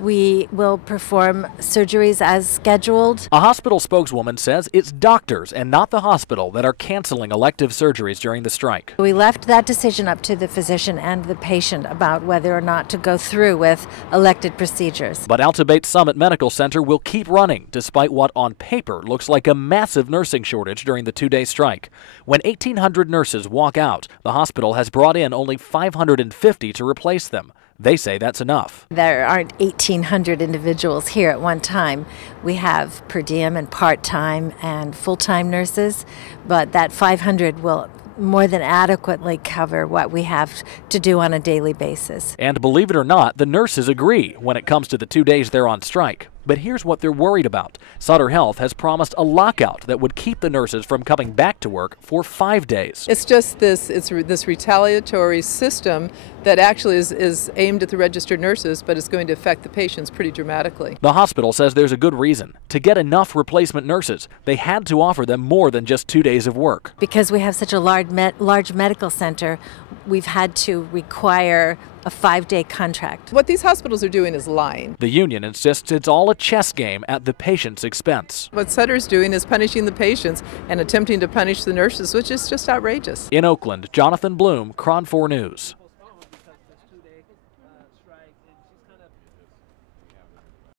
We will perform surgeries as scheduled. A hospital spokeswoman says it's doctors and not the hospital that are canceling elective surgeries during the strike. We left that decision up to the physician and the patient about whether or not to go through with elected procedures. But Alta Bates Summit Medical Center will keep running despite what on paper looks like a massive nursing shortage during the two-day strike. When 1,800 nurses walk out, the hospital has brought in only 550 to replace them. They say that's enough. There aren't 1,800 individuals here at one time. We have per diem and part-time and full-time nurses, but that 500 will more than adequately cover what we have to do on a daily basis. And believe it or not, the nurses agree when it comes to the 2 days they're on strike. But here's what they're worried about. Sutter Health has promised a lockout that would keep the nurses from coming back to work for 5 days. It's just this retaliatory system that actually is aimed at the registered nurses, but it's going to affect the patients pretty dramatically. The hospital says there's a good reason. To get enough replacement nurses, they had to offer them more than just 2 days of work. Because we have such a large medical center, we've had to require a 5-day contract. What these hospitals are doing is lying. The union insists it's all a chess game at the patient's expense. What Sutter's doing is punishing the patients and attempting to punish the nurses, which is just outrageous. In Oakland, Jonathan Bloom, KRON 4 News.